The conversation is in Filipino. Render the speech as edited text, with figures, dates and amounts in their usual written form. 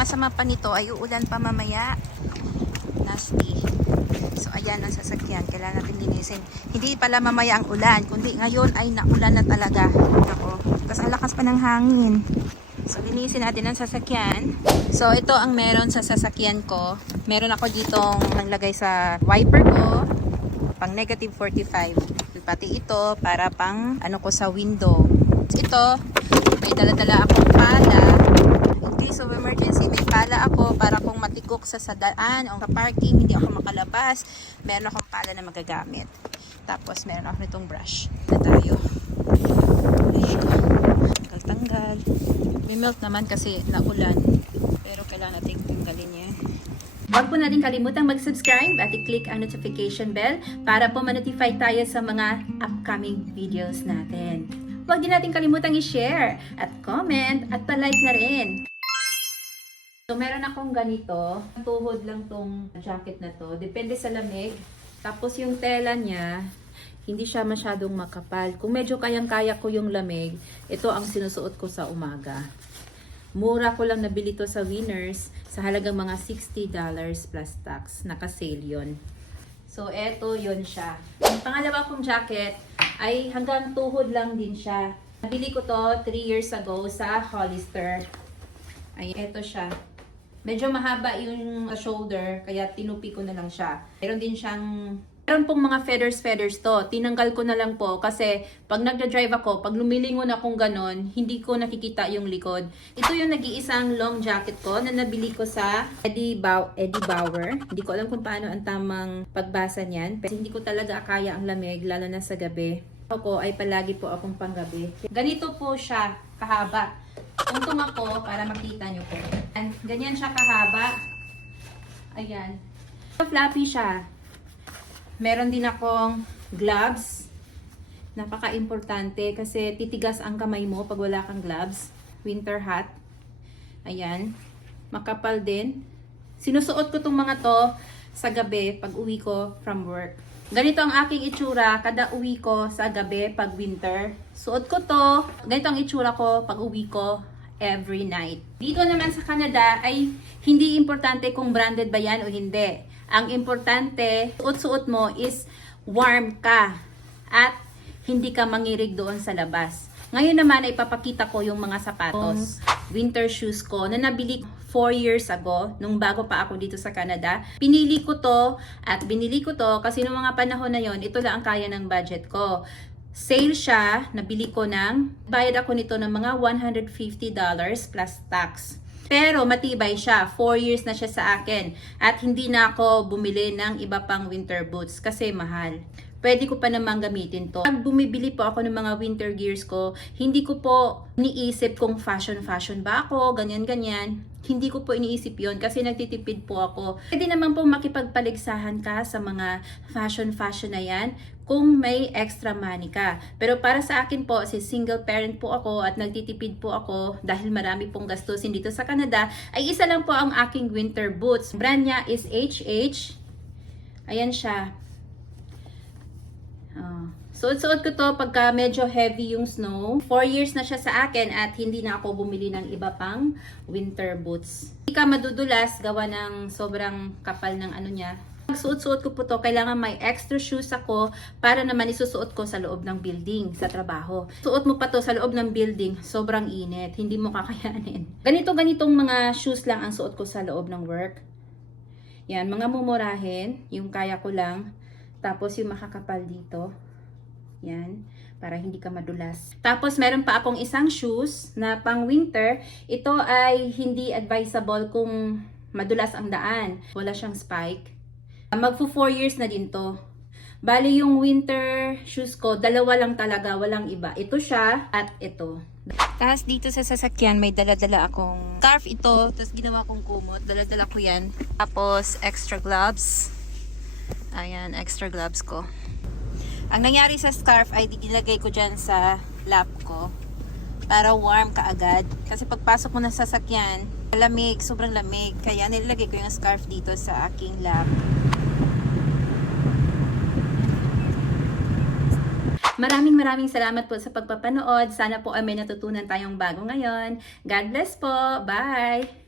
masama pa nito ay uulan pa mamaya. Nasty. So ayan ang sasakyan, kailangan natin linisin. Hindi pala mamaya ang ulan, kundi ngayon ay naulan na talaga. Ako. Tapos ang lakas pa ng hangin. So linisin natin ang sasakyan. So ito ang meron sa sasakyan ko. Meron ako ditong naglagay sa wiper ko, pang negative 45. Pati ito para pang ano ko sa window. Ito, may dala-dala akong pala. In case of emergency, may pala ako para kung matikok sa sadaan o sa parking, hindi ako makalabas. Meron akong pala na magagamit. Tapos meron ako nitong brush na tayo. Tanggal. May melt naman kasi naulan. Pero kailangan natin tanggalin niya. Huwag po natin kalimutang mag-subscribe at i-click ang notification bell para po ma-notify tayo sa mga upcoming videos natin. Huwag din natin kalimutang i-share at comment at pa-like na rin. So, meron akong ganito. Tuhod lang tong jacket na to. Depende sa lamig. Tapos yung tela niya, hindi siya masyadong makapal. Kung medyo kayang-kaya ko yung lamig, ito ang sinusuot ko sa umaga. Mura ko lang nabili to sa Winners sa halagang mga $60 plus tax. Naka-sale yun. So, eto yun siya. Ang pangalawa kong jacket ay hanggang tuhod lang din siya. Nabili ko to 3 years ago sa Hollister. Ay, eto siya. Medyo mahaba yung shoulder, kaya tinupi ko na lang siya. Meron pong mga feathers to. Tinanggal ko na lang po kasi pag nagda-drive ako, pag lumilingon akong ganon, hindi ko nakikita yung likod. Ito yung nag-iisang long jacket ko na nabili ko sa Eddie Bauer. Hindi ko alam kung paano ang tamang pagbasa niyan. Pero hindi ko talaga kaya ang lamig, lalo na sa gabi. Ako ay palagi po akong panggabi. Ganito po siya kahaba. Tungtong ako para makita nyo po. Ganyan siya kahaba. Ayan. Fluffy siya. Meron din akong gloves. Napaka-importante kasi titigas ang kamay mo pag wala kang gloves. Winter hat. Ayan. Makapal din. Sinusuot ko itong mga to sa gabi pag uwi ko from work. Ganito ang aking itsura kada uwi ko sa gabi pag winter. Suot ko to. Ganito ang itsura ko pag uwi ko every night. Dito naman sa Canada ay hindi importante kung branded ba yan o hindi. Ang importante, suot-suot mo is warm ka at hindi ka mangirig doon sa labas. Ngayon naman ay papakita ko yung mga sapatos, winter shoes ko na nabili 4 years ago nung bago pa ako dito sa Canada. Pinili ko to at binili ko to kasi nung mga panahon na yon, ito lang ang kaya ng budget ko. Sale siya, nabili ko bayad ako nito ng mga $150 plus tax. Pero matibay siya, 4 years na siya sa akin at hindi na ako bumili ng iba pang winter boots kasi mahal. Pwede ko pa namang gamitin to. Pag bumibili po ako ng mga winter gears ko, hindi ko po iniisip kung fashion ba ako, ganyan. Hindi ko po iniisip yon kasi nagtitipid po ako. Pwede naman po makipagpaligsahan ka sa mga fashion na yan kung may extra money ka. Pero para sa akin po, si single parent po ako at nagtitipid po ako dahil marami pong gastusin dito sa Canada, ay isa lang po ang aking winter boots. Brand niya is HH. Ayan siya. Suot-suot ko to pagka medyo heavy yung snow. 4 years na siya sa akin at hindi na ako bumili ng iba pang winter boots. Hindi ka madudulas gawa ng sobrang kapal ng ano niya. Pag suot-suot ko po to, kailangan may extra shoes ako para naman isusuot ko sa loob ng building, sa trabaho. Suot mo pa to sa loob ng building, sobrang init, hindi mo kakayanin. Ganitong mga shoes lang ang suot ko sa loob ng work. Yan, mga mumurahin, yung kaya ko lang. Tapos yung makakapal dito. Yan, para hindi ka madulas. Tapos meron pa akong isang shoes na pang winter. Ito ay hindi advisable kung madulas ang daan. Wala siyang spike. Magpo 4 years na din to. Bali yung winter shoes ko, dalawa lang talaga, walang iba. Ito siya at ito. Tapos dito sa sasakyan may dala-dala akong scarf ito. Tapos ginawa kong kumot. Dala-dala ko yan. Tapos extra gloves. Ayan, extra gloves ko. Ang nangyari sa scarf ay nilagay ko dyan sa lap ko para warm ka agad. Kasi pagpasok mo na sa sasakyan, lamig, sobrang lamig. Kaya nilagay ko yung scarf dito sa aking lap. Maraming salamat po sa pagpapanood. Sana po ay may natutunan tayong bago ngayon. God bless po. Bye!